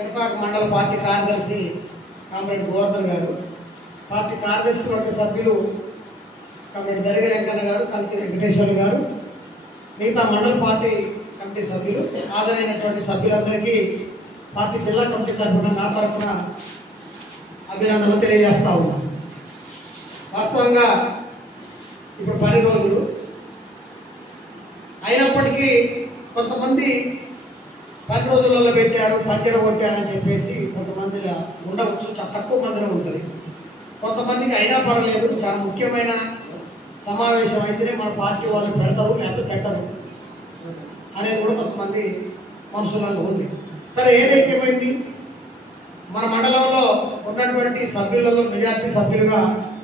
పెనపాక మండల పార్టీ కార్యదర్శి కామ్రేడ్ గోవర్ధన్ గారు, పార్టీ కార్యదర్శి వర్గ సభ్యులు కామ్రేడ్ దరిగ వెంకన్న గారు, కల్తీ వెంకటేశ్వర గారు, మిగతా మండల పార్టీ కమిటీ సభ్యులు, హాజరైనటువంటి సభ్యులందరికీ పార్టీ జిల్లా కమిటీ తరఫున నా తరఫున అభినందనలు తెలియజేస్తా ఉన్నాను. వాస్తవంగా ఇప్పుడు 10 రోజులు అయినప్పటికీ కొంతమంది 10 రోజులలో పెట్టారు, పంచెడ కొట్టారని చెప్పేసి కొంతమంది ఉండవచ్చు, చాలా తక్కువ మందిలో ఉంటుంది. కొంతమందికి అయినా పర్లేదు, చాలా ముఖ్యమైన సమావేశం అయితేనే మన పార్టీ వాళ్ళు పెడతారు లేకపోతే పెట్టరు అనేది కూడా కొంతమంది మనుషులలో ఉంది. సరే, ఏదైతే ఏమైంది, మన మండలంలో ఉన్నటువంటి సభ్యులలో మెజార్టీ సభ్యులుగా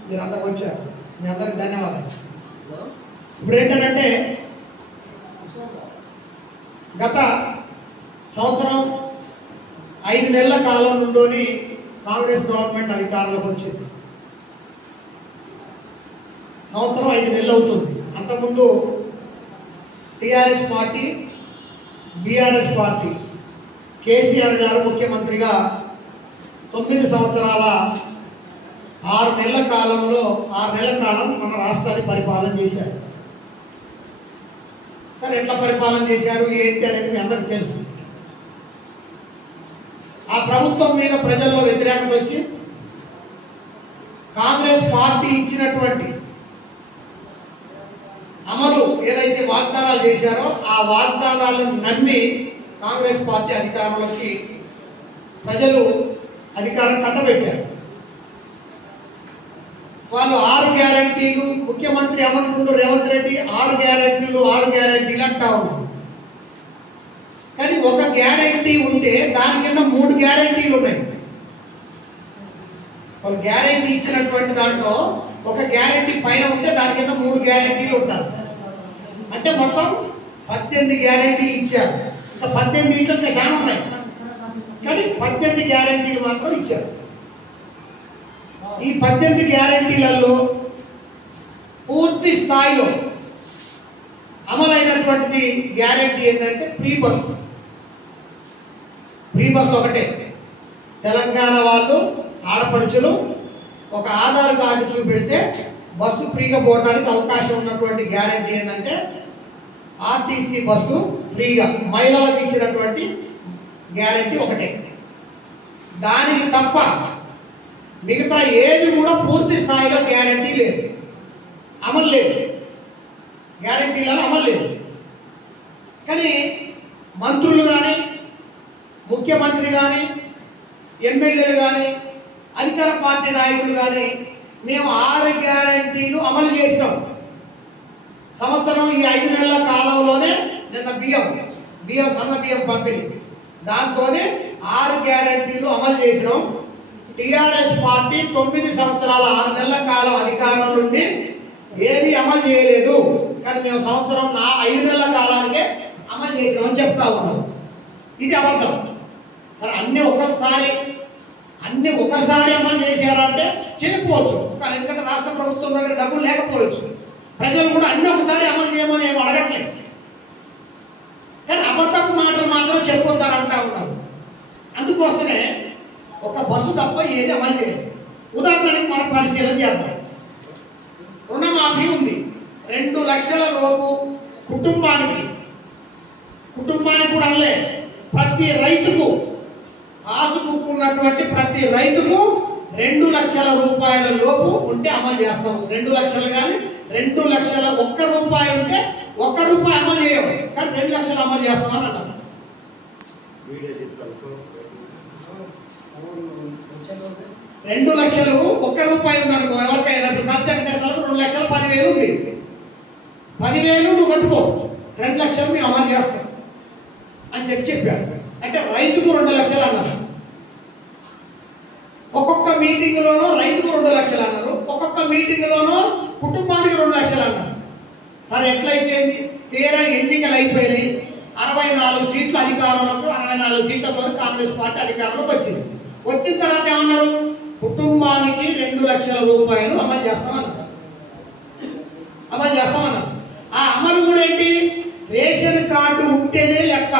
మీరు అందరికి వచ్చారు. మీ అందరికి ధన్యవాదాలు. ఇప్పుడు ఏంటంటే, గత సంవత్సరం 5 నెలల కాలం నుండి కాంగ్రెస్ గవర్నమెంట్ అధికారంలోకి వచ్చింది. సంవత్సరం 5 నెలలు అవుతుంది. అంతకుముందు TRS party, BRS party, KCR గారు ముఖ్యమంత్రిగా 9 సంవత్సరాల 6 నెలల కాలంలో 6 నెలల కాలం మన రాష్ట్రాన్ని పరిపాలన చేశారు. సరే, ఎట్లా పరిపాలన చేశారు ఏంటి అనేది మీ అందరికీ తెలుసు. ఆ ప్రభుత్వం మీద ప్రజల్లో వ్యతిరేకత వచ్చి కాంగ్రెస్ పార్టీ ఇచ్చినటువంటి అమలు ఏదైతే వాగ్దానాలు చేశారో ఆ వాగ్దానాలను నమ్మి కాంగ్రెస్ పార్టీ అధికారంలోకి ప్రజలు అధికారం కట్టబెట్టారు. వాళ్ళు 6 గ్యారంటీలు, ముఖ్యమంత్రి ఏమనుకుంటూ రేవంత్ రెడ్డి 6 గ్యారంటీలు అంటా ఉన్నారు. కానీ ఒక గ్యారంటీ ఉంటే దాని కింద 3 గ్యారంటీలు ఉన్నాయి. వాళ్ళు గ్యారంటీ ఇచ్చినటువంటి దాంట్లో ఒక గ్యారంటీ పైన ఉంటే దాని కింద 3 గ్యారంటీలు ఉంటారు. అంటే మొత్తం 18 గ్యారంటీలు ఇచ్చారు. ఇంకా 18 ఇంట్లో ఇంకా చాలా ఉన్నాయి, కానీ 18 గ్యారంటీలు మాత్రం ఇచ్చారు. ఈ 18 గ్యారంటీలలో పూర్తి స్థాయిలో అమలైనటువంటిది గ్యారంటీ ఏంటంటే ఫ్రీ బస్ ఒకటే. తెలంగాణ వాళ్ళు ఆడపడుచులు ఒక ఆధార్ కార్డు చూపెడితే బస్సు ఫ్రీగా పోవడానికి అవకాశం ఉన్నటువంటి గ్యారంటీ ఏంటంటే ఆర్టీసీ బస్సు ఫ్రీగా మహిళలకు ఇచ్చినటువంటి గ్యారంటీ ఒకటే. దానికి తప్ప మిగతా ఏది కూడా పూర్తి స్థాయిలో గ్యారంటీ లేదు, అమలు లేదు, గ్యారంటీలలో అమలు లేదు. కానీ మంత్రులు కానీ, ముఖ్యమంత్రి కానీ, ఎమ్మెల్యేలు కానీ, అధికార పార్టీ నాయకులు కానీ మేము 6 గ్యారంటీలు అమలు చేసినాం. సంవత్సరం ఈ 5 నెలల కాలంలోనే నిన్న బియ్యం సన్న బియ్యం పంపిణీ, దాంతోనే 6 గ్యారంటీలు అమలు చేసినాం. టీఆర్ఎస్ పార్టీ 9 సంవత్సరాల 6 నెలల కాలం అధికారం నుండి ఏది అమలు చేయలేదు. కానీ మేము సంవత్సరం 5 నెలల కాలానికే అమలు చేసినామని చెప్తా ఉన్నాం. ఇది అబద్ధం. సరే, అన్ని ఒకసారి అమలు చేశారంటే చేయకపోవచ్చు, కానీ ఎందుకంటే రాష్ట్ర ప్రభుత్వం దగ్గర డబ్బులు లేకపోవచ్చు. ప్రజలు కూడా అన్ని ఒకసారి అమలు చేయమని ఏమి అడగట్లేదు. కానీ అబద్ధపు మాటలు మాత్రం చెప్పొద్దారంటా ఉన్నారు. అందుకోసమే ఒక బస్సు తప్ప ఏది అమలు చేయలేదు. ఉదాహరణకి మనం పరిశీలన చేద్దాం. రుణమాఫీ ఉంది. 2 లక్షల లోపు కుటుంబానికి కూడా అనలే, ప్రతి రైతుకు ఆసుబుక్ ఉన్నటువంటి ప్రతి రైతుకు 2 లక్షల రూపాయల లోపు ఉంటే అమలు చేస్తాం. 2 లక్షలు కానీ 2 లక్షల 1 రూపాయి ఉంటే 1 రూపాయి అమలు చేయము, కానీ 2 లక్షలు అమలు చేస్తామని అన్నారు. 2 లక్షలు 1 రూపాయి ఉందనుకో, ఎవరికైనా కల్తీ వెంకటేశ్వరకు 2 లక్షలు 10,000 ఉంది. 10,000 నువ్వు కట్టుకో, 2 లక్షలు మేము అమలు చేస్తాం అని చెప్పారు. అంటే రైతుకు 2 లక్షలు అన్నారు. ఒక్కొక్క మీటింగ్లోనూ రైతుకు 2 లక్షలు అన్నారు, ఒక్కొక్క మీటింగ్లోనూ కుటుంబానికి 2 లక్షలు అన్నారు. సరే, ఎట్లయితే తీరా ఎన్నికలు అయిపోయినాయి. 64 సీట్లు అధికారంలోకి, 64 సీట్లతో కాంగ్రెస్ పార్టీ అధికారంలోకి వచ్చింది. వచ్చిన తర్వాత ఏమన్నారు, కుటుంబానికి 2 లక్షల రూపాయలు అమలు చేస్తామన్నారు. ఆ అమలు కూడా ఏంటి, రేషన్ కార్డు ఉంటేనే లెక్క.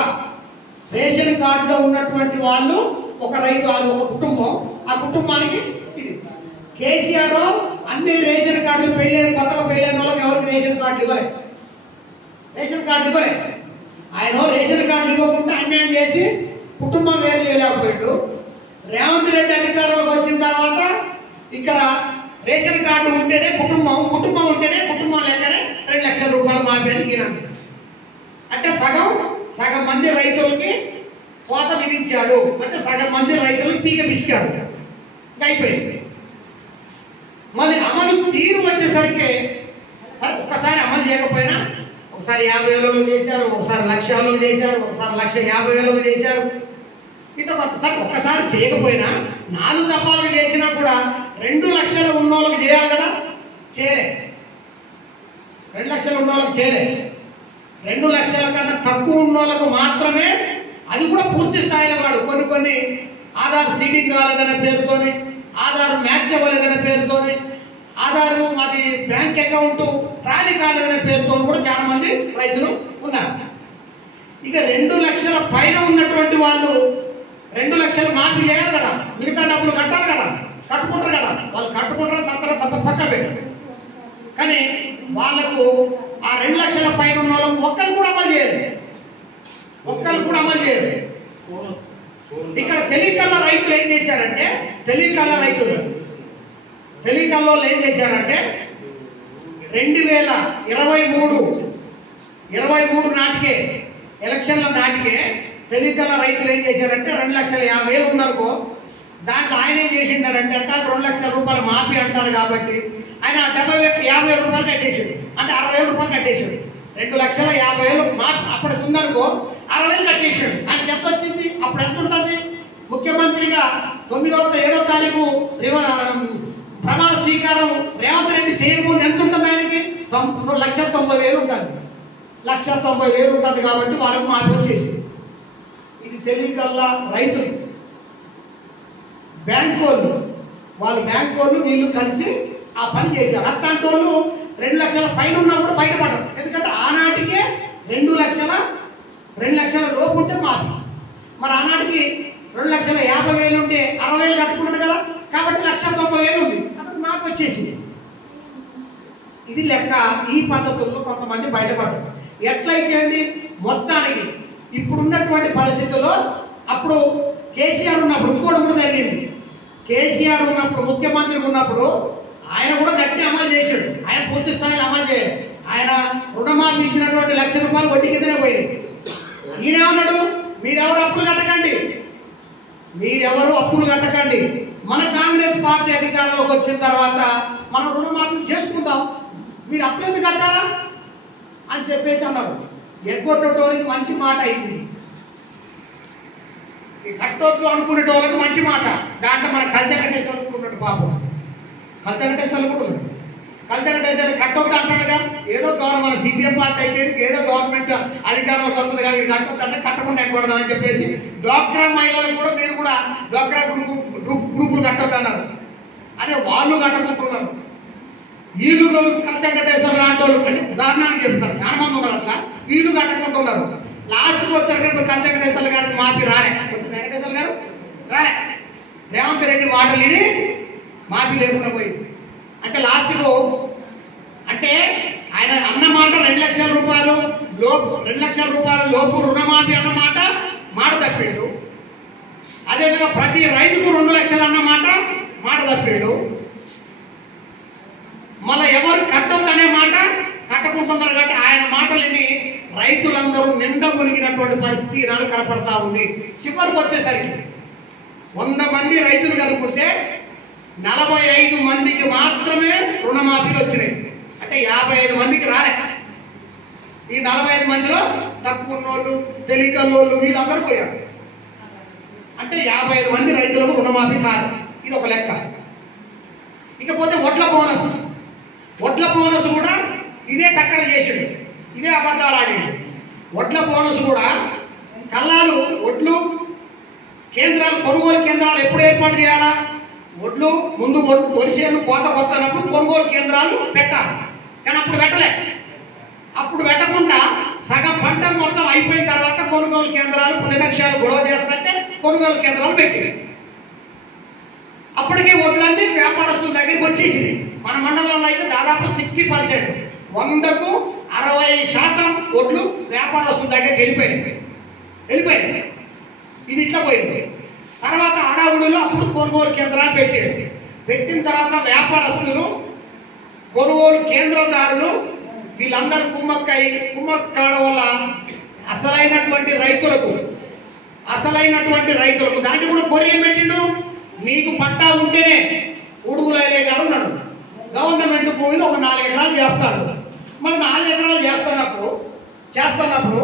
రేషన్ కార్డులో ఉన్నటువంటి వాళ్ళు ఒక రైతు, అది ఒక కుటుంబం, ఆ కుటుంబానికి ఇది. కేసీఆర్ అన్ని రేషన్ కార్డులు కొత్తగా పెళ్ళైన వాళ్ళకి ఎవరికి రేషన్ కార్డు ఇవ్వలేదు. రేషన్ కార్డు ఇవ్వలేదు. ఆయన రేషన్ కార్డు ఇవ్వకుండా అన్యాయం చేసి కుటుంబం వేరు చేయలేకపోయాడు. రేవంత్ రెడ్డి అధికారంలోకి వచ్చిన తర్వాత ఇక్కడ రేషన్ కార్డు ఉంటేనే కుటుంబం ఉంటేనే కుటుంబం లెక్కనే 2 లక్షల రూపాయలు మాపేది ఈయన. అంటే సగం మంది రైతులకి కోత విధించాడు. అంటే సగం మంది రైతులకు పీక పిసికాడు. అయిపోయింది. మళ్ళీ అమలు తీరు వచ్చేసరికి సరే ఒక్కసారి అమలు చేయకపోయినా ఒకసారి 50,000 చేశారు, ఒకసారి 1,00,000 చేశారు, ఒకసారి 1,50,000 చేశారు. ఇట్లా ఒక్కసారి చేయకపోయినా 4 దఫాలు చేసినా కూడా 2 లక్షలు ఉన్న వాళ్ళకి చేయాలి కదా, చేయలే. 2 లక్షలు ఉన్న వాళ్ళకి చేయలే. 2 లక్షల కన్నా తక్కువ ఉన్న వాళ్ళకు మాత్రమే, అది కూడా పూర్తి స్థాయిలో వాడు కొన్ని ఆధార్ సీడింగ్ కాలేదనే పేరుతోని, ఆధార్ మ్యాచ్ అవ్వలేదనే పేరుతోని, ఆధార్ మాది బ్యాంక్ అకౌంట్ ట్రాలీ కాలేదనే పేరుతో కూడా చాలా మంది రైతులు ఉన్నారు. ఇక 2 లక్షల పైన ఉన్నటువంటి వాళ్ళు 2 లక్షలు మాఫీ చేయాలి కదా, మిగతా డబ్బులు కట్టాలి కదా, కట్టుకుంటారు కదా. వాళ్ళు కట్టుకుంటారు, సత్తరా తప్ప పక్క పెట్టారు. కానీ వాళ్లకు ఆ 2 లక్షల పైన ఉన్న వాళ్ళకు ఒక్కరు కూడా అమలు చేయరు. ఇక్కడ తెలికల్ల రైతులు ఏం చేశారంటే, తెలికల్లో ఏం చేశారంటే 2023 నాటికే, ఎలక్షన్ల నాటికే తెలికల్ల రైతులు ఏం చేశారంటే 2,50,000 ఉందనుకో, దాంట్లో ఆయన ఏం చేసిండారంటే 2 లక్షల రూపాయలు మాఫీ అంటారు కాబట్టి ఆయన 50,000 రూపాయలు కట్టేసాడు. అంటే 60,000 రూపాయలు కట్టేసాడు. 2,50,000 మాఫీ అప్పటికి ఉందనుకో, 60,000 కట్టేసాడు. ఆయనకి ఎంత వచ్చింది? అప్పుడు ఎంత ఉంటుంది? ముఖ్యమంత్రిగా 9వ 7వ తారీఖు ప్రమాణ స్వీకారం రేవంత్ రెడ్డి చేయకముందు ఎంత ఉంటుంది? ఆయనకి 1,90,000 ఉంటుంది. 1,90,000 ఉంటుంది కాబట్టి వాళ్ళకు మాఫీ వచ్చేసి. ఇది తెలియకల్లా రైతులు, బ్యాంకోళ్ళు, వీళ్ళు కలిసి ఆ పని చేశారు. అట్లాంటి వాళ్ళు 2 లక్షల పైన ఉన్నా కూడా బయటపడరు. ఎందుకంటే ఆనాటికే 2 లక్షల లోపు ఉంటే మాఫీ. మరి ఆనాటికి 2,50,000 ఉంటే 60,000 కట్టుకున్నాడు కదా, కాబట్టి 1,90,000 ఉంది, అతను మాఫీ వచ్చేసింది. ఇది లెక్క. ఈ పద్ధతుల్లో కొంతమంది బయటపడరు. ఎట్లయితే అండి, మొత్తానికి ఇప్పుడున్నటువంటి పరిస్థితుల్లో అప్పుడు కేసీఆర్ ఉన్నప్పుడు ఇంకోటి కూడా జరిగింది. కేసీఆర్ ఉన్నప్పుడు, ముఖ్యమంత్రి ఉన్నప్పుడు ఆయన కూడా గట్టి అమలు చేశాడు. ఆయన పూర్తి స్థాయిలో అమలు చేయలేదు. ఆయన రుణమాఫీ ఇచ్చినటువంటి 1,00,000 రూపాయలు వడ్డీ కిందనే పోయింది. ఈయనేమన్నాడు? మీరెవరు అప్పులు కట్టకండి, మన కాంగ్రెస్ పార్టీ అధికారంలోకి వచ్చిన తర్వాత మనం రుణమాఫీ చేసుకుందాం, మీరు అప్పులు ఎందుకు కట్టారా అని చెప్పేసి అన్నారు. ఎగ్గొట్టేటోళ్ళకి మంచి మాట అయింది. కట్టొద్దు అనుకునేటోళ్ళకి మంచి మాట. దాంట్లో మన కల్తెకటేశ్వరుడు ఉన్నాడు. పాపం కల్తెకటేశ్వరులు కూడా ఉన్నాడు. కల్తెకటేశ్వరులు కట్టొద్దు అంటాడుగా. ఏదో గవర్నమెంట్ సిపిఎం పార్టీ అయితే ఏదో గవర్నమెంట్ అధికారంలోకి వస్తుంది కానీ కట్టొద్దు అంటే కట్టకుండా ఎక్కకూడదు అని చెప్పేసి డ్వాక్రా మహిళలు కూడా, మీరు కూడా డ్వాక్రా గ్రూపులు కట్టొద్దు అన్నారు. అదే వాళ్ళు కట్టకుంటున్నారు. వీళ్ళు కల్తెకటేశ్వరులు లాంటి వాళ్ళు, అంటే ఉదాహరణకి చెప్తారు, చాలా మంది ఉన్నారు అట్లా. వీళ్ళు కట్టకుంటున్నారు. లాస్ట్కి వచ్చేటప్పుడు కల్తెకటేశ్వరులు గారికి మాఫీ రాలే. వెంకటేశ్వర గారు రాలే. రేవంత్ రెడ్డి మాటలు విని మాఫీ లేకుండా పోయింది. అంటే లాస్ట్కు, అంటే ఆయన అన్నమాట 2 లక్షల రూపాయలు లోపు, 2 లక్షల రూపాయల లోపు రుణమాఫీ అన్నమాట మాట తప్పిండు. అదేవిధంగా ప్రతి రైతుకు 2 లక్షలు అన్నమాట మాట తప్పిండు. మళ్ళీ ఎవరు కట్టొద్దు అనే మాట కట్టకుంటున్నారు. కాబట్టి ఆయన మాటలని రైతులందరూ నిండా మునిగినటువంటి పరిస్థితి ఈనాడు కనపడతా ఉంది. చివరికి వచ్చేసరికి 100 మంది రైతులు కనుక్కుంటే 45 మందికి మాత్రమే రుణమాఫీలు వచ్చినాయి. అంటే 55 మందికి రాలే. ఈ 45 మందిలో తక్కువ ఉన్నోళ్ళు, తెలియకల్లోళ్ళు, వీళ్ళందరూ పోయారు. అంటే 55 మంది రైతులకు రుణమాఫీ కాదు. ఇది ఒక లెక్క. ఇకపోతే వడ్ల బోనస్ కూడా ఇదే టక్కర చేసాడు, ఇదే అబద్ధాలు ఆడాడు. వడ్ల బోనస్ కూడా కల్లాలు, ఒడ్లు కేంద్రాలు, కొనుగోలు కేంద్రాలు ఎప్పుడు ఏర్పాటు చేయాలా? ఒడ్లు ముందు వరిసేను కోత కొత్తనప్పుడు కొనుగోలు కేంద్రాలు పెట్టాలి. కానీ అప్పుడు పెట్టలే. అప్పుడు పెట్టకుండా సగం పంటలు మొత్తం అయిపోయిన తర్వాత కొనుగోలు కేంద్రాలు ప్రతిపక్షాలు గొడవ చేస్తుంటే కొనుగోలు కేంద్రాలు పెట్టింది. అప్పటికే వడ్లన్నీ వ్యాపారస్తుల దగ్గరికి వచ్చేసింది. మన మండలంలో అయితే దాదాపు 60%, 100కు 60% వడ్లు వ్యాపారస్తుల దగ్గరికి వెళ్ళిపోయింది. ఇది ఇట్లా పోయింది. తర్వాత అడావుడిలో అప్పుడు కొనుగోలు కేంద్రాలు పెట్టిన తర్వాత వ్యాపారస్తులు, కొనుగోలు కేంద్రదారులు వీళ్ళందరూ కుమ్మక్కడం వల్ల అసలైనటువంటి రైతులకు దాంట్లో కూడా కొరియన్ పెట్టిండు. మీకు పట్టా ఉంటేనే ఉడుగులైలే గారు ఉన్నాడు. గవర్నమెంట్ భూమిలో ఒక 4 ఎకరాలు చేస్తాడు. మరి 4 ఎకరాలు చేస్తున్నప్పుడు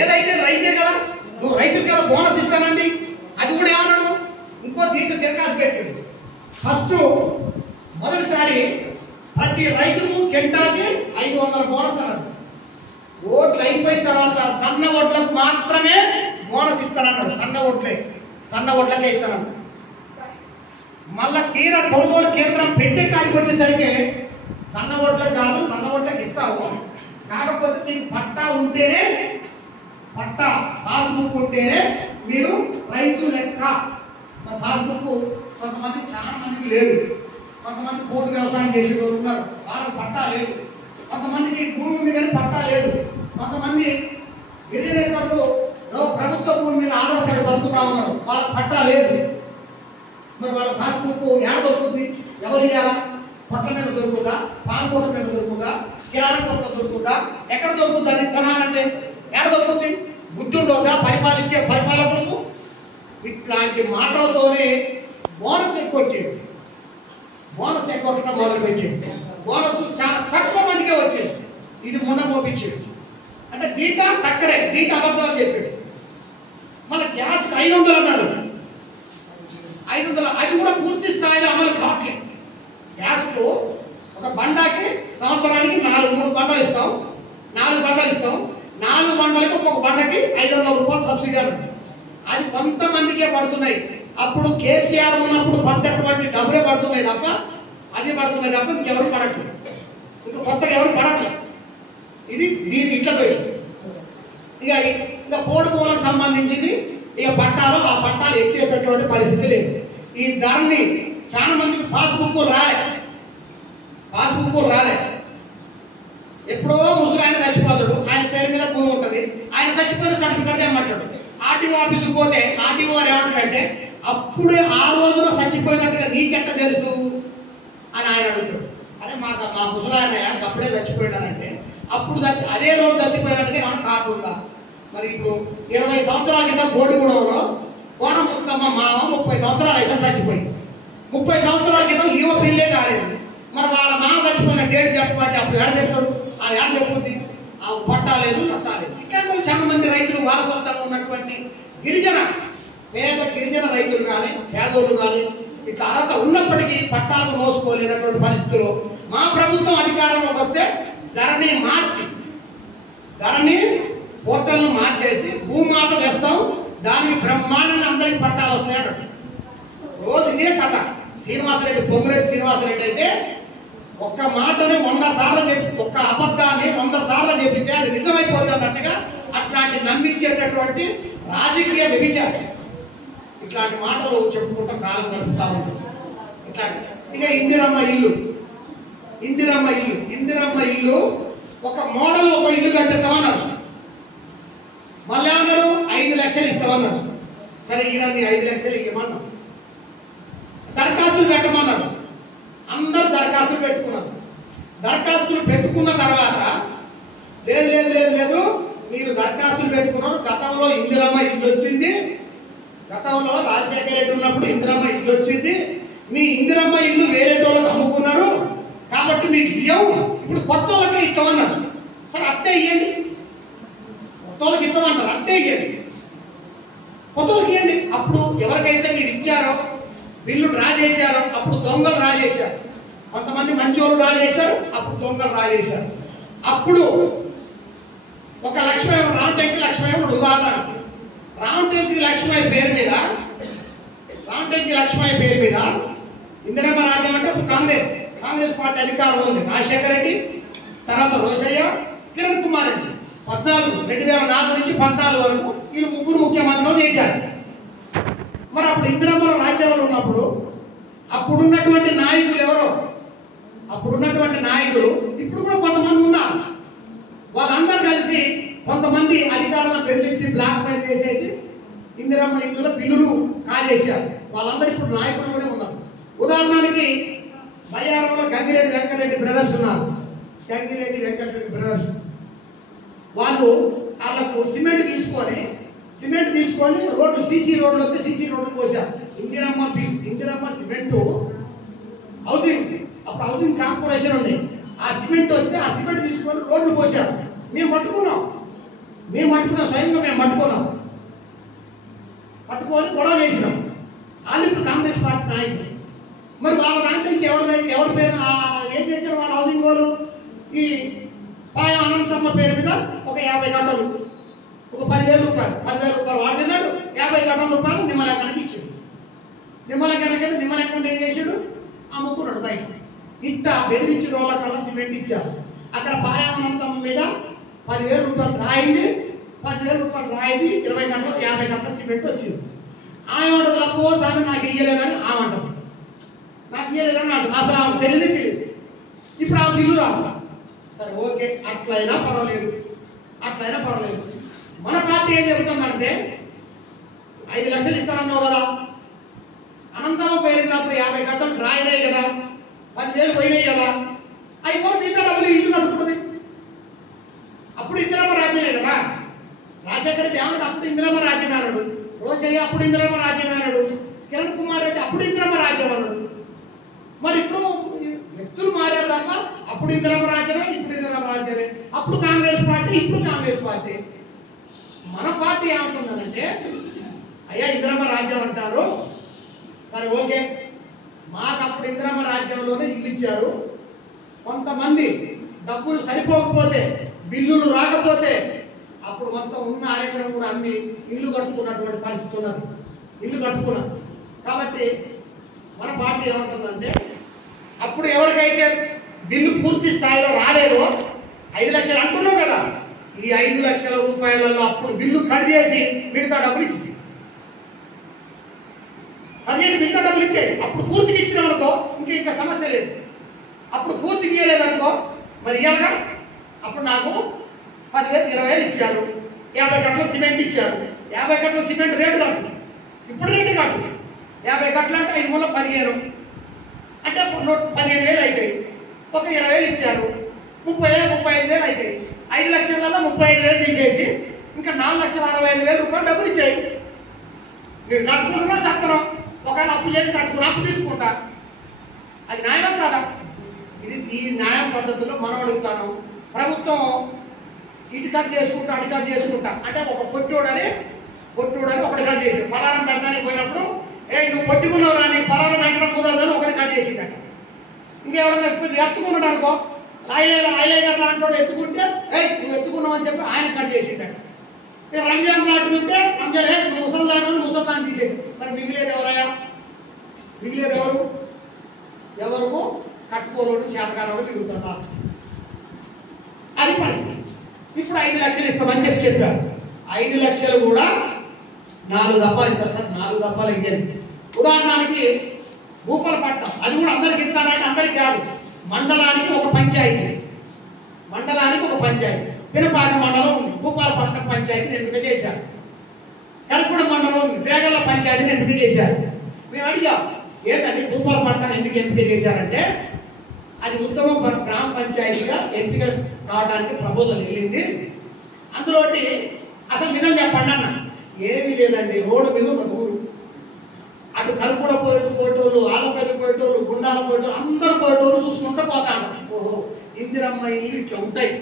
ఏదైతే రైతే కదా, నువ్వు రైతుకి కదా బోనస్ ఇస్తానండి, అది కూడా ఏమన్నాడు, ఇంకో దీంట్లో దరఖాస్తు పెట్టాడు. ఫస్ట్ మొదటిసారి ప్రతి రైతుకు కెంటాకి 500 బోనస్ అన్నాడు. ఓట్లు అయిపోయిన తర్వాత సన్న ఓట్లకు మాత్రమే బోనస్ ఇస్తానన్నాడు. సన్న ఓట్లకే ఇస్తానన్నాడు. మళ్ళా తీరా కొనుగోలు కేంద్రం పెట్టే కాడికి వచ్చేసరికి సన్న ఓట్లకు కాదు, సన్న ఓట్లకు ఇస్తావు, కాకపోతే మీకు పాస్బుక్ ఉంటేనే మీరు రైతు లెక్క. పాస్బుక్ కొంతమంది చాలా మందికి లేదు. కొంతమంది పోటు వ్యవసాయం చేసేవాళ్ళు ఉన్నారు, వాళ్ళకి పట్టా లేదు. కొంతమందికి భూమి ఉంది కానీ పట్టా లేదు. కొంతమంది గిరిజనేతలు ప్రభుత్వ భూమి మీద ఆధారపడి బతుకుతా ఉన్నారు, వాళ్ళకి పట్టా లేదు. మరి వాళ్ళ పాస్బుక్ ఎక్కడ దొరుకుతుంది, ఎవరు ఇవ్వాలా? పొట్ల మీద దొరుకుతుందా, పాలకోట మీద దొరుకుతుందా, కిరాణా కొట్ల దొరుకుతుందా, ఎక్కడ దొరుకుతుంది? అది కొనాలంటే ఎక్కడ దొరుకుతుంది? బుద్ధుండోగా పరిపాలించే పరిపాలకులకు ఇట్లాంటి మాటలతోనే బోనస్ ఎక్కొట్టడం మొదలుపెట్టింది. బోనస్ చాలా తక్కువ మందికే వచ్చింది. ఇది మొన్న మోపించింది అంటే దీంట్లో టక్కరే, దీంట్లో అబద్ధాలు చెప్పాడు. మన గ్యాస్కి 500 అన్నాడు. 500 అది కూడా పూర్తి స్థాయిలో అమలు కావట్లేదు. గ్యాస్కు ఒక బండాకి సంవత్సరానికి 3 బండలు ఇస్తాం. 4 బండలు ఇస్తాం. 4 బండలకు ఒక బండకి 500 రూపాయలు సబ్సిడీ అన్నది. అది కొంతమందికే పడుతున్నాయి. అప్పుడు కేసీఆర్ ఉన్నప్పుడు పడ్డటువంటి డబ్బులే పడుతున్నాయి తప్ప ఇంకెవరు పడట్లేదు. ఇంకా కొత్తగా ఎవరు పడట్లేదు. ఇది దీన్ని ఇట్లా పోయింది. ఇక పోడుకోలకు సంబంధించింది ఇక పట్టాలు ఎత్తేటటువంటి పరిస్థితి లేదు. ఈ ధరని చాలా మందికి పాస్బుక్ రాలే. ఎప్పుడో ముసలి ఆయన చచ్చిపోతాడు, ఆయన పేరు మీద భూమి ఉంటుంది, ఆయన చచ్చిపోయిన సర్టిఫికేట్ ఏమంటాడు. ఆర్టీఓ ఆఫీసుకు పోతే ఆర్టీఓ గారు ఏమంటాడంటే, అప్పుడే ఆ రోజున చచ్చిపోయినట్టుగా నీకెట్ట తెలుసు అని ఆయన అడుగుతాడు. అరే మా ముసలాయన అప్పుడే చచ్చిపోయాడంటే అప్పుడు అదే రోజు చచ్చిపోయినట్టుగా ఏమైనా కార్డు ఉందా? మరి ఇప్పుడు 20 సంవత్సరాల క్రితం బోడిగూడలో కోనముత్తమ్మ మామ 30 సంవత్సరాలు అయితే చచ్చిపోయింది. 30 సంవత్సరాల క్రితం ఈవ పిల్లే కాలేదు. మరి వాళ్ళ మామ చచ్చిపోయిన డేట్ చెప్పమంటే అప్పుడు ఎడ చెప్తాడు? ఆ ఎడ చెప్పుద్ది? ఆ పట్టాలేదు. ఇట్లాంటి చాలా మంది రైతులు వారసత్వంగా ఉన్నటువంటి పేద గిరిజన రైతులు కానీ పేదోళ్ళు కానీ ఇట్లా అర్హత ఉన్నప్పటికీ పట్టాలు మోసుకోలేనటువంటి పరిస్థితుల్లో మా ప్రభుత్వం అధికారంలోకి వస్తే ధరని పోర్టల్ను మార్చేసి భూమాత తెస్తాం, దానికి బ్రహ్మాండంగా అందరికి పట్టాలు వస్తాయట. రోజు ఇదే కథ. పొంగురెడ్డి శ్రీనివాసరెడ్డి అయితే ఒక్క మాటని 100 సార్లు చెప్పి, ఒక్క అబద్ధాన్ని 100 సార్లు చెప్పితే అది నిజమైపోతుంది అన్నట్టుగా అట్లాంటి నమ్మించేటటువంటి రాజకీయ వ్యభిచారం. ఇట్లాంటి మాటలు చెప్పుకుంటూ కాలం గడుపుతా ఉంటాం. ఇట్లాంటి ఇక ఇందిరమ్మ ఇల్లు ఒక మోడల్ ఒక ఇల్లు కట్టిస్తామన్నారు. మళ్ళీ ఏమన్నారు? 5 లక్షలు ఇస్తామన్నారు. సరే ఈయనని 5 లక్షలు ఇవ్వమన్నారు. దరఖాస్తులు పెట్టమన్నారు. అందరూ దరఖాస్తులు పెట్టుకున్నారు. దరఖాస్తులు పెట్టుకున్న తర్వాత లేదు మీరు దరఖాస్తులు పెట్టుకున్నారు. గతంలో ఇందిరమ్మ ఇల్లు వచ్చింది, గతంలో రాజశేఖర రెడ్డి ఉన్నప్పుడు ఇందిరమ్మ ఇల్లు వచ్చింది, మీ ఇందిరమ్మ ఇల్లు వేరే వాళ్ళకి అమ్ముకున్నారు కాబట్టి మీకు ఇవ్వవు, ఇప్పుడు కొత్త వాళ్ళకే ఇస్తామన్నారు. సరే అట్టే ఇవ్వండి, కొత్త వాళ్ళకి ఇస్తామన్నారు, అట్టే ఇవ్వండి, కొత్త వాళ్ళకి ఇవ్వండి. అప్పుడు ఎవరికైతే మీరు ఇచ్చారో బిల్లు డ్రా చేశారో అప్పుడు దొంగలు డ్రా చేశారు. కొంతమంది మంచోళ్ళు డ్రా చేశారు, అప్పుడు దొంగలు డ్రా చేశారు. అప్పుడు ఒక రామటెంకి లక్ష్మయ్య ఉదాహరణ. రామటెంకి లక్ష్మయ్య పేరు మీద ఇందిరమ్మ రాజ్యం అంటే అప్పుడు కాంగ్రెస్ పార్టీ అధికారంలో ఉంది. రాజశేఖర రెడ్డి, తర్వాత రోషయ్య, కిరణ్ కుమార్ రెడ్డి 2004 నుంచి 14 వరకు వీళ్ళు ముగ్గురు ముఖ్యమంత్రులు చేశారు. మరి అప్పుడు ఇందిరమ్మ రాజ్యంలో ఉన్నప్పుడు అప్పుడున్నటువంటి నాయకులు ఎవరో, అప్పుడున్నటువంటి నాయకులు ఇప్పుడు కూడా కొంతమంది ఉన్నారు. వాళ్ళందరూ కలిసి కొంతమంది అధికారులను బెదిరించి బ్లాక్ మెయిల్ చేసేసి ఇందిరమ్మ ఇందులో బిల్లులు కాజేశారు. వాళ్ళందరూ ఇప్పుడు నాయకులుగానే ఉన్నారు. ఉదాహరణకి బయ్యారంలో గంగిరెడ్డి వెంకటరెడ్డి బ్రదర్స్ ఉన్నారు. గంగిరెడ్డి వెంకటరెడ్డి బ్రదర్స్ వాళ్ళకు సిమెంట్ తీసుకొని రోడ్లు సీసీ రోడ్లు వస్తే సీసీ రోడ్లు పోసారు. ఇందిరమ్మ సిమెంటు హౌసింగ్, అప్పుడు హౌసింగ్ కార్పొరేషన్ ఉంది. ఆ సిమెంట్ వస్తే ఆ సిమెంట్ తీసుకొని రోడ్లు పోసారు. మేము పట్టుకున్నాం, స్వయంగా మేము పట్టుకొని గొడవ చేసినాం. వాళ్ళు ఇప్పుడు కాంగ్రెస్ పార్టీ నాయకులు. మరి వాళ్ళ దాంట్లో నుంచి ఎవరి పేరు ఏం చేశారు వాళ్ళ హౌసింగ్ వాళ్ళు? ఈ పాయ అనంతమ్మ పేరు మీద ఒక 50 గంటలు, ఒక 10,000 రూపాయలు వాడు తిన్నాడు. 50 గంటల రూపాయలు నిమ్మలెక్కనకి ఇచ్చాడు. నిమ్మలెక్కన ఏం చేశాడు? అమ్ముకున్నాడు బయట. ఇట్ట బెదిరించిన వాళ్ళకల్లా సిమెంట్ ఇచ్చారు. అక్కడ పాయ అనంతమ్మ మీద 10,000 రూపాయలు రాయింది. 10,000 రూపాయలు రాయింది. 20 గంటలు 50 గంటల సిమెంట్ వచ్చింది. ఆమె ఉంటుంది లప్పో స్వామి నాకు ఇయ్యలేదని ఆమె అంటుంది. నాకు ఇయ్యలేదని అంటుంది. అసలు ఆమె తెలియదు. ఇప్పుడు ఆమె ఇల్లు రాదు. సరే ఓకే, అట్లయినా పర్వాలేదు. మన పార్టీ ఏం చెబుతుందంటే 5 లక్షలు ఇస్తానన్నావు కదా, అనంతమ్మ పేరు అప్పుడు 50 గంటలు డ్రా అయినాయి కదా, 10,000 పోయినాయి కదా, అయిపోయి మిగతా డబ్బులు ఇల్లు కట్టుకుంటుంది. అప్పుడు ఇందిరమ్మ రాజ్యమే కదా. రాజశేఖర రెడ్డి ఏమంటే అప్పుడు ఇందిరమ్మ రాజ్యం అన్నాడు. రోషయ్య అప్పుడు ఇందిరమ్మ రాజ్యం అన్నాడు. కిరణ్ కుమార్ రెడ్డి అప్పుడు ఇందిరమ్మ రాజ్యం అన్నాడు. మరి ఇప్పుడు వ్యక్తులు మారారు తప్ప అప్పుడు ఇందిరమ్మ రాజ్యమే, ఇప్పుడు ఇందిరమ్మ రాజ్యమే. అప్పుడు కాంగ్రెస్ పార్టీ, ఇప్పుడు కాంగ్రెస్ పార్టీ. మన పార్టీ ఏమంటుందంటే అయ్యా ఇందిరమ్మ రాజ్యం అంటారు, సరే ఓకే, మాకు అప్పుడు ఇందిరమ్మ రాజ్యంలోనే ఇల్లు ఇచ్చారు. కొంతమంది డబ్బులు సరిపోకపోతే, బిల్లులు రాకపోతే అప్పుడు మొత్తం ఉన్న ఆరోగ్యం కూడా అన్ని ఇల్లు కట్టుకున్నటువంటి పరిస్థితి ఉన్నది. ఇల్లు కట్టుకున్నారు. కాబట్టి మన పార్టీ ఏమంటుందంటే అప్పుడు ఎవరికైతే బిల్లు పూర్తి స్థాయిలో రాలేదో 5 లక్షలు అంటున్నావు కదా, ఈ 5 లక్షల రూపాయలలో అప్పుడు బిల్లు కట్ చేసి మిగతా డబ్బులు ఇచ్చేసి అప్పుడు పూర్తిగా ఇచ్చినామనుకో ఇంకా సమస్య లేదు. అప్పుడు పూర్తిగా ఇవ్వలేదనుకో మరి ఇవ్వగా అప్పుడు నాకు 10,000 20,000 ఇచ్చారు. 50 గంటల సిమెంట్ ఇచ్చారు. 50 గంటల సిమెంట్ రేటు కాదు, ఇప్పుడు రేటు కాదు. 50 గంటలు అంటే 5 మూల 15 అంటే 15,000 అవుతాయి. ఒక 20,000 ఇచ్చారు, 35,000 అవుతాయి. 5 లక్షలలో 35,000 తీసేసి ఇంకా 4,65,000 రూపాయలు డబ్బులు ఇచ్చాయి. మీరు కట్టుకుంటున్నా సత్తనం, ఒకవేళ అప్పు చేసి కట్టుకుని అప్పు తీర్చుకుంటా. అది న్యాయం కాదా? ఈ న్యాయం పద్ధతిలో మనం అడుగుతాను. ప్రభుత్వం ఇటు కట్ చేసుకుంటా అటు కట్ చేసుకుంటా అంటే ఒక పొట్టోడని ఒకటి కట్ చేసి పలారం పెడతానికి పోయినప్పుడు నువ్వు పట్టుకున్నావు రా, నీ పలారం పెట్టడం కుదరదని ఒకటి కట్ చేసిండట. ఇంకెవడన్నా ఎత్తుకున్నాడు అనుకో, రాయలే గారు లాంటి వాడు ఎత్తుకుంటే నువ్వు ఎత్తుకున్నావు అని చెప్పి ఆయన కట్ చేసిండట. రంజాన్ లాంటికుంటే రంజాన్ నువ్వు ముసల్దాన్ని తీసేసి మరి మిగిలేదు ఎవరయ్యా? మిగిలేదు ఎవరు కట్టుకోలోడు చేతకారోడు మిగులుతాడు లాస్ట్. అది పరిస్థితి. ఇప్పుడు 5 లక్షలు ఇస్తామని చెప్పారు. 5 లక్షలు కూడా 4 దప్పాలు ఇస్తారు సార్. 4 దప్పాలు ఇయ్యాలి. ఉదాహరణకి భూపాలపట్నం, అది కూడా అందరికి ఇస్తానంటే అందరికి కాదు. మండలానికి ఒక పంచాయతీ, పినపాక మండలం ఉంది, భూపాలపట్నం పంచాయతీని ఎంపిక చేశారు. కరకుడ మండలం ఉంది, పేగల పంచాయతీని ఎంపిక చేశారు. మేము అడిగాం ఏంటంటే భూపాలపట్నం ఎందుకు ఎంపిక చేశారంటే అది ఉత్తమ గ్రామ పంచాయతీగా ఎంపిక కావడానికి ప్రపోజల్ వెళ్ళింది. అందులో అసలు నిజం చెప్పండి అన్న, ఏమీ లేదండి. రోడ్డు మీద ఉన్న ఊరు, అటు కల్పుడ పోయేటోళ్ళు, ఆలపల్లి పోయేటోళ్ళు, గుండాల పోయేటోళ్ళు, అందరు పోయేటోళ్ళు చూసుకుంటూ పోతాడు. ఓహో ఇందిరమ్మ ఇల్లు ఇట్లా ఉంటాయి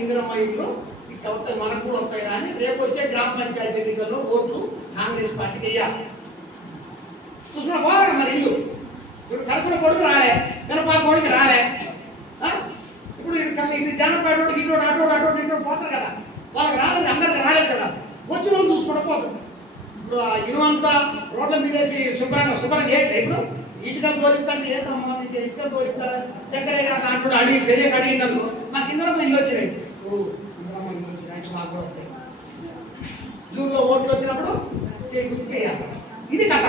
ఇందిరమ్మ ఇల్లు ఇట్లా వస్తాయి, మనకు కూడా వస్తాయి అని రేపు వచ్చే గ్రామ పంచాయతీ ఎన్నికల్లో ఓట్లు కాంగ్రెస్ పార్టీకి వేయాలి. చూసుకున్నా పోరాడు మరి ఇల్లు. ఇప్పుడు కల్పుడ కొడుకు రాలే, పినపాక కొడుకు రాలే. ఇప్పుడు ఇటు జనపేటోడు ఇటు అటోడు పోతారు కదా, వాళ్ళకి రాలేదు, అందరికి రాలేదు కదా. వచ్చిన వాళ్ళు చూసుకుంటూ పోతారు. ఇప్పుడు ఇనువంతా రోడ్ల మీద వేసి శుభ్రంగా చేయట్లే. ఇప్పుడు ఇటుకలు తోలిస్తాంటే ఏంటమ్మా ఇటుకలు తోలిస్తారా శంకరయ్య గారు లాంటి అడిగి తెలియక అడిగిందనుకో మాకు ఇందిరమ్మ ఇల్లు వచ్చినాయి. ఇందిరమ్మ ఇల్లు వచ్చినాయి మాకు కూడా వస్తాయి. జూన్లో ఓట్లు వచ్చినప్పుడు గుర్తుకేయాలి. ఇది కథ.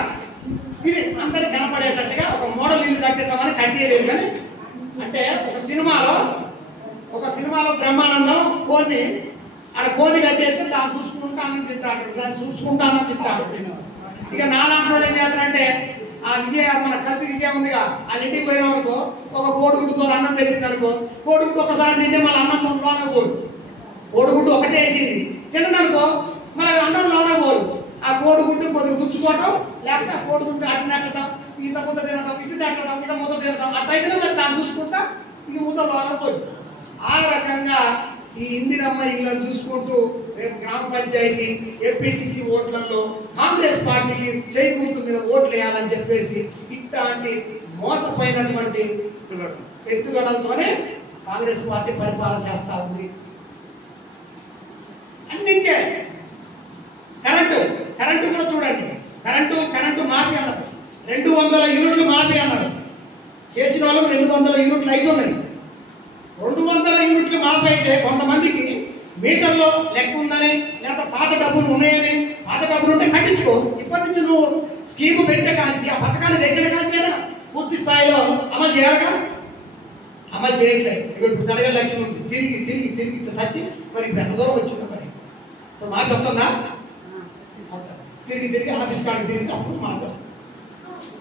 ఇది అందరికి కనపడేటట్టుగా ఒక మోడల్ ఇల్లు కట్టేద్దామని కట్టేయలేదు. కానీ అంటే ఒక సినిమాలో బ్రహ్మానందం కోని ఆడ కోని కట్టేస్తే దాన్ని చూసుకుంటా అన్నం తింటాడు, దాన్ని చూసుకుంటా అన్నం తింటాడు. ఇక నాలాంటి ఏం చేస్తారంటే ఆ విజయ మన కల్తీ విజయం ఉందిగా, ఆ ఇంటికి పోయిన వరకు ఒక కోడిగుడ్డుతో అన్నం పెట్టింది అనుకో, కోడిగుడ్డు ఒకసారి తింటే మళ్ళీ అన్నం లోనే పోరు. కోడిగుడ్డు ఒకటే వేసింది తినదనుకో మళ్ళీ అన్నం లోనే పోరు. ఆ కోడిగుడ్డు కొద్దిగా గుచ్చుకోవటం, లేకపోతే ఆ కోడిగుడ్డు అటు నెట్టడం, ఇంత ముద్ద తినడం, ఇటు నెట్టడం, ఇక ముద్ద తినడం, అట్టయితేనే మరి దాన్ని చూసుకుంటా ఇది ముద్ద లోనే పోరు. ఆ రకంగా ఈ ఇందిరమ్మ ఇళ్ళని చూసుకుంటూ రేపు గ్రామ పంచాయతీ ఎంపీటీసీ ఓట్లలో కాంగ్రెస్ పార్టీకి చేతి గుర్తు మీద ఓట్లు వేయాలని చెప్పేసి ఇట్లాంటి మోసపోయినటువంటి ఎత్తుగడలతోనే కాంగ్రెస్ పార్టీ పరిపాలన చేస్తా ఉంది. అన్నింటే కరెంటు కూడా చూడండి. కరెంటు మాఫీ అన్నారు, 200 యూనిట్లు మాఫీ అన్నారు. చేసిన వాళ్ళు 200 యూనిట్లు 5 ఉన్నాయి. 200 యూనిట్లు మాఫీ అయితే కొంతమందికి మీటర్లో లెక్క ఉందని, లేకపోతే పాత డబ్బులు ఉన్నాయని, పాత డబ్బులు ఉంటే కట్టించుకో. ఇప్పటి నుంచి నువ్వు స్కీమ్ పెట్టే కాంచి ఆ పథకాన్ని దగ్గర కాంచేనా పూర్తి స్థాయిలో అమలు చేయాలిగా. అమలు చేయట్లేదు. ఇక ఇప్పుడు తడగల లక్ష్యం ఉంది, తిరిగి సచ్చి మరి ఇప్పుడు ఎంత దూరం వచ్చింది మరి ఇప్పుడు మాకు వస్తుందా? తిరిగి ఆఫీస్ కాడికి తిరిగి అప్పుడు మాకు వస్తుంది.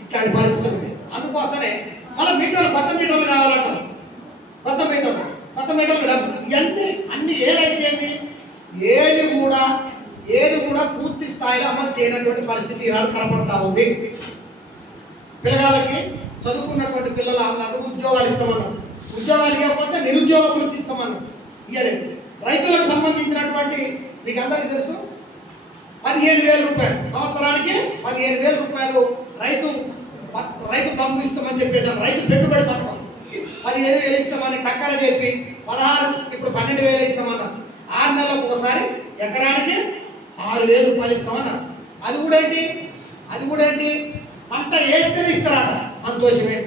ఇట్లాంటి పరిస్థితులు ఉన్నాయి. అందుకోసమే మళ్ళీ కొత్త మీటర్లు కావాలంటారు. కొత్త మీటర్లు డబ్బు ఇవన్నీ అన్ని ఏదైతే ఏది కూడా పూర్తి స్థాయిలో అమలు చేయనటువంటి పరిస్థితి ఈనాడు కనపడతా ఉంది. పిల్లగాళ్ళకి చదువుకున్నటువంటి పిల్లలు అందరూ ఉద్యోగాలు ఇస్తామన్నారు. ఉద్యోగాలు ఇవ్వకపోతే నిరుద్యోగ వృత్తి ఇస్తామన్నారు. ఇయ్యలేదు. రైతులకు సంబంధించినటువంటి మీకు అందరికీ తెలుసు 15,000 రూపాయలు సంవత్సరానికి 15,000 రూపాయలు రైతు బంధు ఇస్తామని చెప్పేసాను. రైతు పెట్టుబడి పథకం 15,000 ఇస్తామని టక్కర చెప్పి 16 ఇప్పుడు 12,000 ఇస్తామన్నారు. 6 నెలలకు ఒకసారి ఎకరానికి 6,000 రూపాయలు ఇస్తామన్నారు. అది కూడా ఏంటి పంట వేస్తేనే ఇస్తారట. సంతోషమే,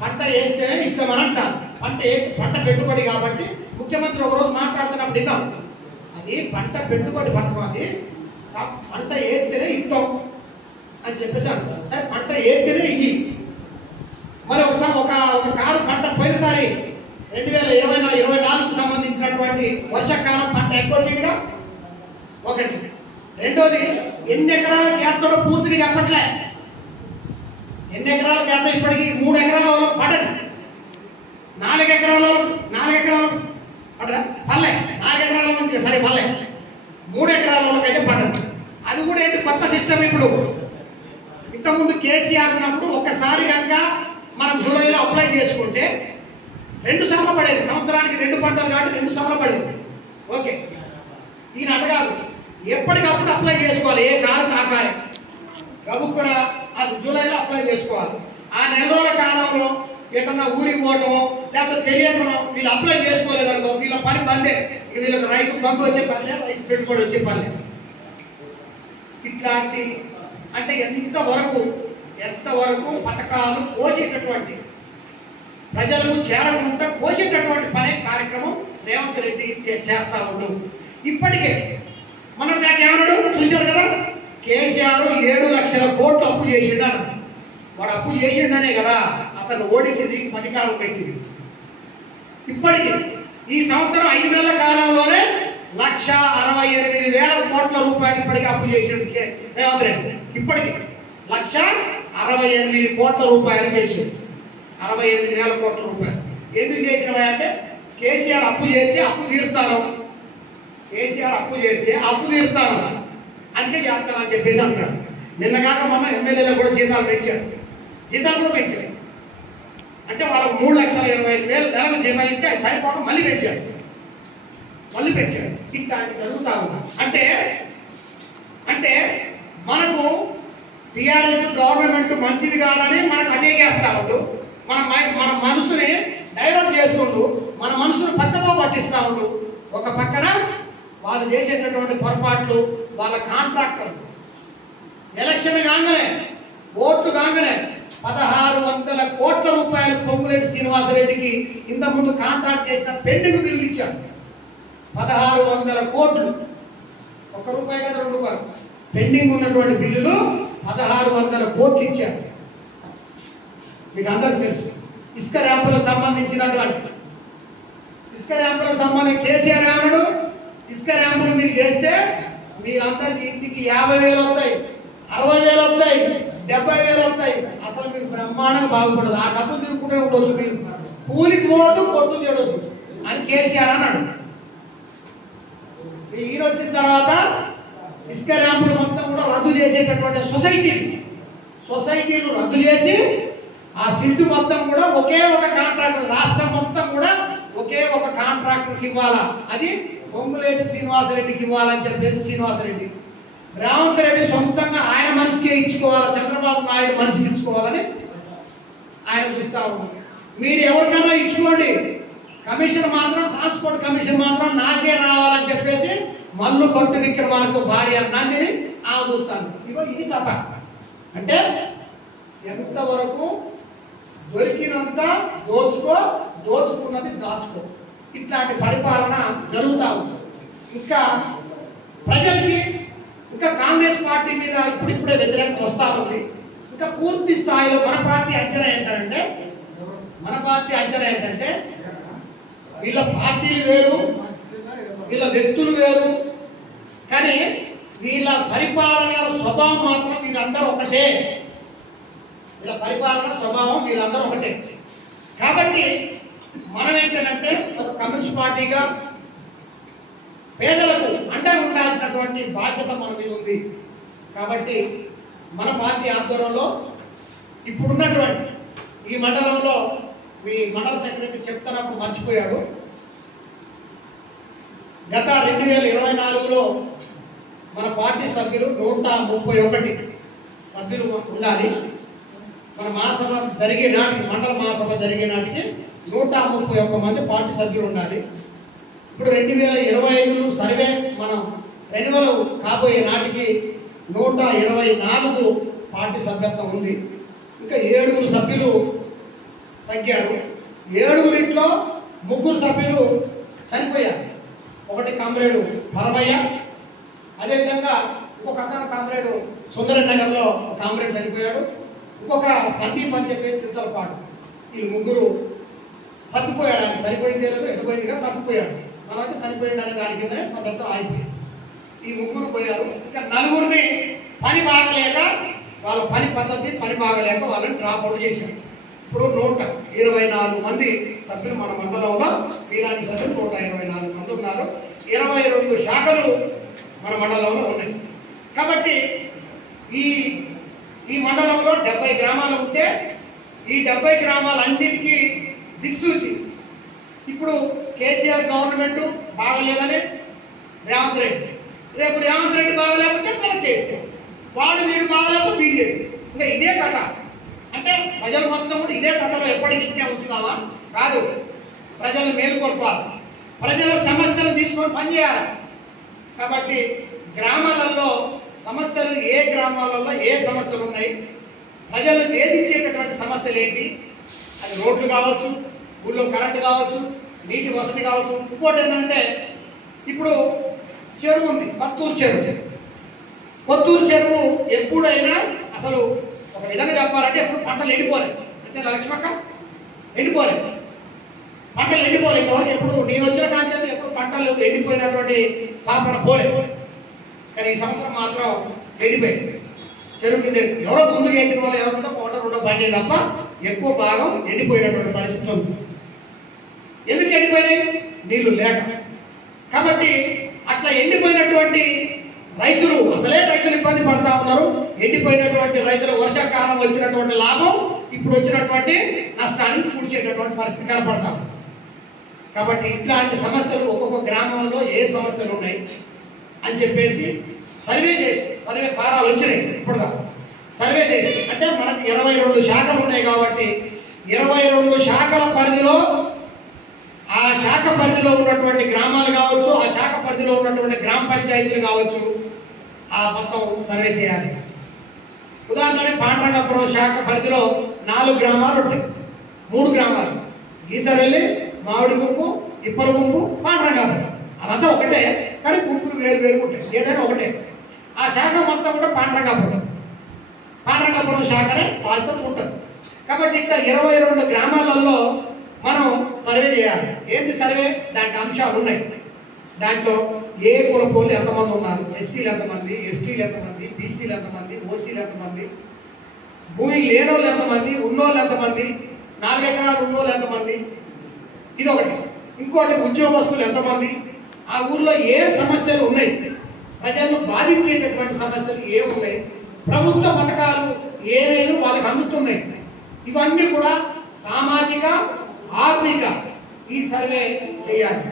పంట వేస్తేనే ఇస్తామని అంటారు. పంట పెట్టుబడి కాబట్టి ముఖ్యమంత్రి ఒకరోజు మాట్లాడుతున్నప్పుడు విన్నాం. అది పంట పెట్టుబడి పథకం. అది పంట వేస్తేనే ఇస్తాం అని చెప్పేసి అంటారు. సరే పంట వేస్తేనే ఇవి. మరి ఒకసారి ఒక కారు పంట పోయినసారి 2024కు సంబంధించినటువంటి వర్షాకాలం పంట ఎక్కువగా ఒకటి. రెండోది ఎన్ని ఎకరాల కేతతో పూర్తిగా చెప్పట్లే. ఎన్ని ఎకరాల కేత ఇప్పటికీ 3 ఎకరాల వాళ్ళకి పడదు. 4 ఎకరాలు పడదా? పల్లె 4 ఎకరాల వాళ్ళకి సరే పల్లె 3 ఎకరాల వాళ్ళకైతే పడదు. అది కూడా ఏంటి కొత్త సిస్టమ్. ఇప్పుడు ఇంతకుముందు కేసీఆర్ ఉన్నప్పుడు ఒక్కసారి కనుక మనం జూలైలో అప్లై చేసుకుంటే 2 సార్లు పడేది. సంవత్సరానికి 2 పంటలు కాబట్టి 2 సార్లు పడేది. ఓకే, ఈయన అడగాలి ఎప్పటికప్పుడు అప్లై చేసుకోవాలి. ఏ కారు కాకాలి గబుక్కున అది జూలైలో అప్లై చేసుకోవాలి. ఆ నెల రోజుల కాలంలో ఎక్కడన్నా ఊరికి పోవటమో లేకపోతే తెలియకనో వీళ్ళు అప్లై చేసుకోలేదనుకో వీళ్ళ పని బందే. వీళ్ళకి రైతు బంధు వచ్చే పని లేదు, రైతు పెట్టుబడి వచ్చే పని లేదు. ఇట్లాంటి అంటే ఎంతవరకు పథకాలు పోసేటటువంటి ప్రజలకు చేరకుండా పోసేటటువంటి పని కార్యక్రమం రేవంత్ రెడ్డి చేస్తా ఉండు. ఇప్పటికే మనం దాన్ని ఏమన్నాడు చూశారు కదా, కేసీఆర్ 7 లక్షల కోట్లు అప్పు చేసిండు. వాడు అప్పు చేసిండనే కదా అతను ఓడించింది, అధికారం పెట్టింది. ఇప్పటికి ఈ సంవత్సరం 5 నెలల కాలంలోనే 1,68,000 కోట్ల రూపాయలు ఇప్పటికీ అప్పు చేసిండు రేవంత్ రెడ్డి. ఇప్పటికి 1,68,000 కోట్ల రూపాయలు చేసిండు. 68,000 కోట్ల రూపాయలు ఎందుకు చేసినవా అంటే కేసీఆర్ అప్పు చేస్తే అప్పు తీరుతాను, అందుకే చేస్తానని చెప్పేసి అంటాడు. నిన్నగాక మొన్న ఎమ్మెల్యేలు కూడా జీతాలు పెంచాడు. అంటే వాళ్ళకు 3,25,000 నెలకు జీతం ఇస్తే సరిపోక మళ్ళీ పెంచాడు. ఇట్లాంటి జరుగుతా ఉన్నా అంటే మనకు టీఆర్ఎస్ గవర్నమెంట్ మంచిది కాదని మనకు అటేకేస్తా ఉండు. మన మనసుని డైవర్ట్ చేస్తుండు, మన మనసును పక్కతో పట్టిస్తా ఉండు. ఒక పక్కన వాళ్ళు చేసేటటువంటి పొరపాట్లు, వాళ్ళ కాంట్రాక్టర్లు ఎలక్షన్ కాగానే ఓట్లు కాగానే 1,600 కోట్ల రూపాయలు పొంగులేటి శ్రీనివాసరెడ్డికి ఇంతకుముందు కాంట్రాక్ట్ చేసిన పెండింగ్ బిల్లు ఇచ్చాడు. 1,600 కోట్లు, 1 రూపాయి కదా 2 రూపాయలు పెండింగ్ ఉన్నటువంటి బిల్లులు 1600 కోట్లు ఇచ్చారు. మీకు అందరికి తెలుసు. ఇసుక ర్యాంపులకు సంబంధించినటువంటి కేసీఆర్ ఏమన్నాడు, ఇసుక ర్యాంపులు మీరు చేస్తే మీరందరికి ఇంటికి 50,000 వస్తాయి, 60,000 వస్తాయి, 70,000 వస్తాయి. అసలు మీరు బ్రహ్మాండంగా బాగుపడదు. ఆ డబ్బులు తీసుకుంటే ఉండొచ్చు, మీరు కూలికి పోవద్దు, పొట్టు చేయడొద్దు అని కేసీఆర్ అన్నాడు. ఈయన వచ్చిన తర్వాత ఇసుక ర్యాంపులు మొత్తం కూడా రద్దు చేసేటటువంటి సొసైటీలు రద్దు చేసి ఆ సిట్టు మొత్తం కూడా ఒకే ఒక కాంట్రాక్టర్, రాష్ట్రం మొత్తం కూడా ఒకే ఒక కాంట్రాక్టర్కి ఇవ్వాలా, అది పొంగులేటి శ్రీనివాసరెడ్డికి ఇవ్వాలని చెప్పేసి శ్రీనివాసరెడ్డి రేవంత్ రెడ్డి సొంతంగా ఆయన మనిషికే ఇచ్చుకోవాలా, చంద్రబాబు నాయుడు మనిషికి ఇచ్చుకోవాలని ఆయన చూస్తా ఉన్నారు. మీరు ఎవరికైనా ఇచ్చుకోండి, కమిషన్ మాత్రం ట్రాన్స్పోర్ట్ కమిషన్ మాత్రం నాకే రావాలని చెప్పేసి మల్లు పట్టు విక్రమార్క భార్య నందిని ఆమె చూస్తాను. ఇగో ఇది కథ. అంటే ఎంతవరకు దొరికినంత దోచుకున్నది దాచుకో, ఇట్లాంటి పరిపాలన జరుగుతూ ఉంది. ఇంకా ప్రజలకి ఇంకా కాంగ్రెస్ పార్టీ మీద ఇప్పుడిప్పుడే వ్యతిరేకత వస్తూ ఉంది. ఇంకా పూర్తి స్థాయిలో మన పార్టీ అంచనా ఏంటంటే వీళ్ళ పార్టీలు వేరు, వీళ్ళ వ్యక్తులు వేరు, కానీ వీళ్ళ పరిపాలన స్వభావం మాత్రం వీళ్ళందరూ ఒకటే. కాబట్టి మనం ఏంటంటే ఒక కమ్యూనిస్ట్ పార్టీగా పేదలకు అండగా ఉండాల్సినటువంటి బాధ్యత మన మీద ఉంది. కాబట్టి మన పార్టీ ఆధ్వర్యంలో ఇప్పుడున్నటువంటి ఈ మండలంలో మీ మండల సెక్రటరీ చెప్తున్నప్పుడు మర్చిపోయాడు, గత 2024లో మన పార్టీ సభ్యులు 131 సభ్యులు ఉండాలి. మన మహాసభ జరిగే నాటికి, మండల మహాసభ జరిగే నాటికి 131 మంది పార్టీ సభ్యులు ఉండాలి. ఇప్పుడు 2025 సర్వే మనం రెన్యువల్ కాబోయే నాటికి 124 పార్టీ సభ్యత్వం ఉంది. ఇంకా 7 సభ్యులు తగ్గారు. 7 3 సభ్యులు చనిపోయారు. ఒకటి కామ్రేడు పరమయ్య, అదేవిధంగా ఇంకొక అతను కామ్రేడు సుందరనగర్లో కామ్రేడ్ చనిపోయాడు, ఇంకొక సందీప్ అని చెప్పేసి చిత్తలపాడు. ఈ 3 తప్పిపోయాడు. ఆయన చనిపోయింది లేదు, ఎటుపోయిందిగా తప్పిపోయాడు. మనమైతే చనిపోయింది అనే దాని కింద సభ్యత్వం ఆగిపోయాడు. ఈ 3 పోయారు. ఇంకా 4 పని బాగలేక, వాళ్ళ పని పద్ధతి పని బాగలేక వాళ్ళని డ్రాప్ అవుట్ చేశారు. ఇప్పుడు 124 మంది సభ్యులు మన మండలంలో, ఇలాంటి సభ్యులు 124 మంది ఉన్నారు. 22 శాఖలు మన మండలంలో ఉన్నాయి. కాబట్టి ఈ మండలంలో 70 గ్రామాలు ఉంటే ఈ 70 గ్రామాలన్నిటికీ దిక్సూచి ఇప్పుడు కేసీఆర్ గవర్నమెంట్ బాగలేదని రేవంత్ రెడ్డి, రేపు రేవంత్ రెడ్డి బాగలేకపోతే మన కేసీఆర్, వాడు వీడు బాగలేకపోతే బీజేపీ. ఇంకా ఇదే కథ. అంటే ప్రజలు మొత్తం కూడా ఇదే కథలో ఎప్పటికీ ఉంచుతామా? కాదు. ప్రజలు మేలుకొల్పాలి, ప్రజల సమస్యలు తీసుకొని పనిచేయాలి. కాబట్టి గ్రామాలలో సమస్యలు, ఏ గ్రామాలలో ఏ సమస్యలు ఉన్నాయి, ప్రజలు వేధించేటటువంటి సమస్యలు ఏంటి, అది రోడ్లు కావచ్చు, ఊళ్ళో కరెంటు కావచ్చు, నీటి వసతి కావచ్చు. ఇంకోటి ఏంటంటే ఇప్పుడు చెరువు ఉంది, కొత్తూరు చెరువు ఎప్పుడైనా అసలు ఒక విధంగా చెప్పాలంటే ఎప్పుడు పంటలు ఎండిపోలేదు. అంతే లక్ష్మక్క, ఎండిపోలేదు, పంటలు ఎండిపోలేదు. ఇంతవరకు ఎప్పుడు నేను వచ్చిన కాంచేది ఎప్పుడు పంటలు ఎండిపోయినటువంటి పాపన పోలేదు. కానీ ఈ సంవత్సరం మాత్రం ఎండిపోయింది. చెరువు కింద ఎవరో ముందు వేసిన వాళ్ళు ఎవరుంటే 1-2 పండే తప్ప ఎక్కువ భాగం ఎండిపోయినటువంటి పరిస్థితి ఉంది. ఎందుకు ఎండిపోయినాయి? నీళ్లు లేక. కాబట్టి అట్లా ఎండిపోయినటువంటి రైతులు, అసలే రైతులు ఇబ్బంది పడతా ఉన్నారు. ఎండిపోయినటువంటి రైతులు వర్షాకాలం వచ్చినటువంటి లాభం ఇప్పుడు వచ్చినటువంటి నష్టానికి పూడ్చేటటువంటి పరిస్థితి కనపడతాం. కాబట్టి ఇట్లాంటి సమస్యలు ఒక్కొక్క గ్రామంలో ఏ సమస్యలు ఉన్నాయి అని చెప్పేసి సర్వే ఫారాలు వచ్చినాయి. ఇప్పుడు సర్వే చేసి, అంటే మనకి 22 శాఖలు ఉన్నాయి కాబట్టి 22 శాఖల పరిధిలో, ఆ శాఖ పరిధిలో ఉన్నటువంటి గ్రామాలు కావచ్చు, ఆ శాఖ పరిధిలో ఉన్నటువంటి గ్రామ పంచాయతీలు కావచ్చు, ఆ మొత్తం సర్వే చేయాలి. ఉదాహరణకి పాండ్రంగాపురం శాఖ పరిధిలో 4 గ్రామాలు ఉంటాయి, 3 గ్రామాలు ఈసరెల్లి, మామిడి గుంపు, ఇప్పల గుంపు, పాండ్రంగాపురం. అదంతా ఒకటే, కానీ గుంపులు వేరు ఉంటాయి. ఏదైనా ఒకటే. ఆ శాఖ మొత్తం కూడా పాండ్రంగాపురం శాఖనే బాధ్యత ఉంటుంది. కాబట్టి ఇట్లా 22 గ్రామాలలో మనం సర్వే చేయాలి. ఏంటి సర్వే? దాంట్లో అంశాలు ఉన్నాయి. దాంట్లో ఏ కులపోలు ఎంతమంది ఉన్నారు, ఎస్సీలు ఎంతమంది, ఎస్టీలు ఎంతమంది, బీసీలు ఎంతమంది, ఓసీలు ఎంతమంది, భూమి లేనోళ్ళు ఎంతమంది, ఉన్నోళ్ళు ఎంతమంది, 4 ఎకరాలు ఉన్నోళ్ళు ఎంతమంది, ఇది ఒకటి. ఇంకోటి ఉద్యోగస్తులు ఎంతమంది, ఆ ఊర్లో ఏ సమస్యలు ఉన్నాయి, ప్రజలను బాధించేటటువంటి సమస్యలు ఏ ఉన్నాయి, ప్రభుత్వ పథకాలు ఏవేవి వాళ్ళకి అందుతున్నాయి, ఇవన్నీ కూడా సామాజిక ఆర్థిక ఈ సర్వే చేయాలి.